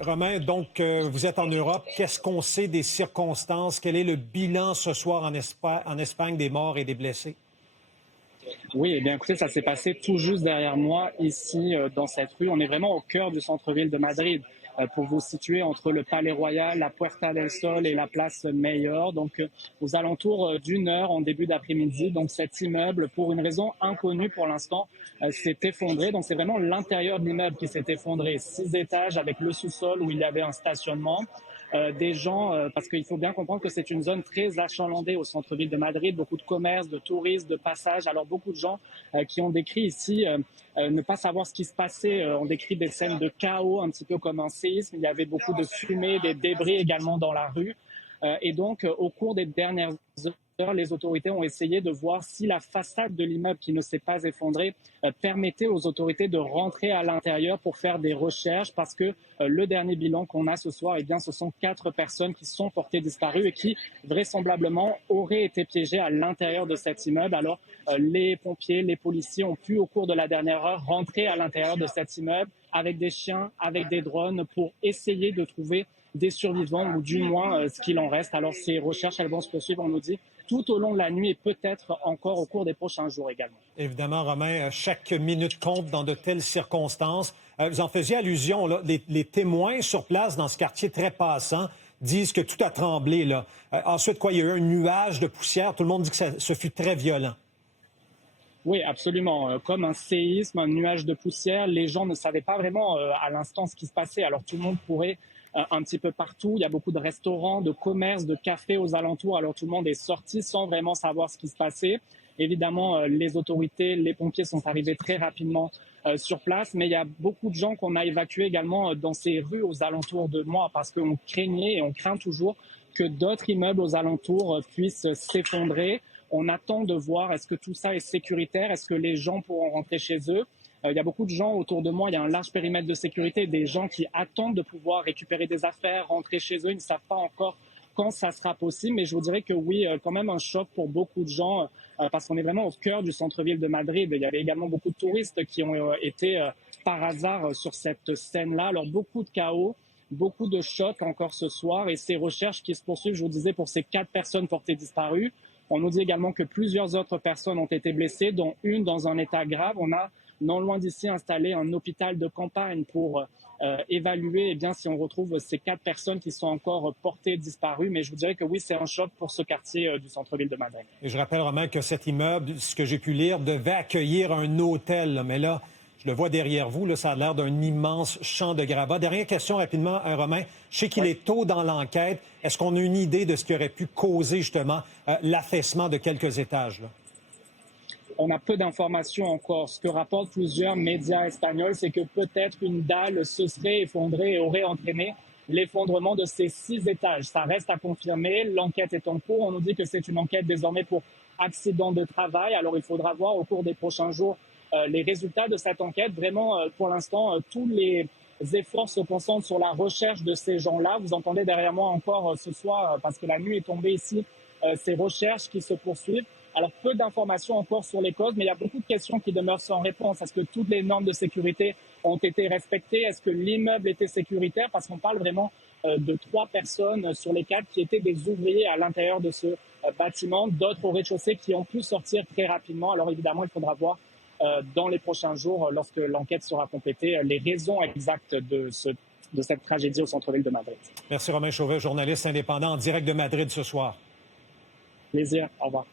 Romain, donc, vous êtes en Europe. Qu'est-ce qu'on sait des circonstances? Quel est le bilan ce soir en Espagne des morts et des blessés? Oui, eh bien écoutez, ça s'est passé tout juste derrière moi, ici, dans cette rue. On est vraiment au cœur du centre-ville de Madrid, pour vous situer entre le Palais Royal, la Puerta del Sol et la place Mayor. Donc, aux alentours d'une heure en début d'après-midi. Donc, cet immeuble, pour une raison inconnue pour l'instant, s'est effondré. Donc, c'est vraiment l'intérieur de l'immeuble qui s'est effondré. 6 étages avec le sous-sol où il y avait un stationnement. Des gens, parce qu'il faut bien comprendre que c'est une zone très achalandée au centre-ville de Madrid, beaucoup de commerces, de touristes, de passages. Alors beaucoup de gens qui ont décrit ici ne pas savoir ce qui se passait, ont décrit des scènes de chaos, un petit peu comme un séisme. Il y avait beaucoup de fumée, des débris également dans la rue. Et donc, au cours des dernières heures, les autorités ont essayé de voir si la façade de l'immeuble qui ne s'est pas effondrée permettait aux autorités de rentrer à l'intérieur pour faire des recherches parce que le dernier bilan qu'on a ce soir, eh bien, ce sont 4 personnes qui sont portées disparues et qui vraisemblablement auraient été piégées à l'intérieur de cet immeuble. Alors, les pompiers, les policiers ont pu, au cours de la dernière heure, rentrer à l'intérieur de cet immeuble avec des chiens, avec des drones pour essayer de trouver des survivants ou du moins ce qu'il en reste. Alors, ces recherches, elles vont se poursuivre, on nous dit, tout au long de la nuit et peut-être encore au cours des prochains jours également. Évidemment, Romain, chaque minute compte dans de telles circonstances. Vous en faisiez allusion, là, les témoins sur place dans ce quartier très passant disent que tout a tremblé. Là. Ensuite, quoi, il y a eu un nuage de poussière. Tout le monde dit que ce fut très violent. Oui, absolument. Comme un séisme, un nuage de poussière, les gens ne savaient pas vraiment à l'instant ce qui se passait. Alors tout le monde courait un petit peu partout. Il y a beaucoup de restaurants, de commerces, de cafés aux alentours. Alors tout le monde est sorti sans vraiment savoir ce qui se passait. Évidemment, les autorités, les pompiers sont arrivés très rapidement sur place, mais il y a beaucoup de gens qu'on a évacués également dans ces rues aux alentours de moi parce qu'on craignait et on craint toujours que d'autres immeubles aux alentours puissent s'effondrer. On attend de voir est-ce que tout ça est sécuritaire, est-ce que les gens pourront rentrer chez eux. Il y a beaucoup de gens autour de moi, il y a un large périmètre de sécurité, des gens qui attendent de pouvoir récupérer des affaires, rentrer chez eux. Ils ne savent pas encore quand ça sera possible, mais je vous dirais que oui, quand même un choc pour beaucoup de gens parce qu'on est vraiment au cœur du centre-ville de Madrid. Il y avait également beaucoup de touristes qui ont été par hasard sur cette scène-là. Alors beaucoup de chaos, beaucoup de chocs encore ce soir et ces recherches qui se poursuivent, je vous disais, pour ces 4 personnes portées disparues. On nous dit également que plusieurs autres personnes ont été blessées, dont une dans un état grave. On a non loin d'ici installé un hôpital de campagne pour évaluer si on retrouve ces 4 personnes qui sont encore portées disparues. Mais je vous dirais que oui, c'est un choc pour ce quartier du centre-ville de Madrid. Et je rappelle, Romain, que cet immeuble, ce que j'ai pu lire, devait accueillir un hôtel. Là. Mais là, je le vois derrière vous, là, ça a l'air d'un immense champ de gravats. Dernière question rapidement, Romain. Je sais qu'il est tôt dans l'enquête. Est-ce qu'on a une idée de ce qui aurait pu causer justement l'affaissement de quelques étages? Là? On a peu d'informations encore. Ce que rapportent plusieurs médias espagnols, c'est que peut-être une dalle se serait effondrée et aurait entraîné l'effondrement de ces 6 étages. Ça reste à confirmer. L'enquête est en cours. On nous dit que c'est une enquête désormais pour accident de travail. Alors il faudra voir au cours des prochains jours les résultats de cette enquête. Vraiment, pour l'instant, tous les efforts se concentrent sur la recherche de ces gens-là. Vous entendez derrière moi encore ce soir, parce que la nuit est tombée ici, ces recherches qui se poursuivent. Alors, peu d'informations encore sur les causes, mais il y a beaucoup de questions qui demeurent sans réponse. Est-ce que toutes les normes de sécurité ont été respectées? Est-ce que l'immeuble était sécuritaire? Parce qu'on parle vraiment de 3 personnes sur les 4 qui étaient des ouvriers à l'intérieur de ce bâtiment, d'autres au rez-de-chaussée qui ont pu sortir très rapidement. Alors, évidemment, il faudra voir dans les prochains jours, lorsque l'enquête sera complétée, les raisons exactes de cette tragédie au centre-ville de Madrid. Merci, Romain Chauvet, journaliste indépendant en direct de Madrid ce soir. Plaisir. Au revoir.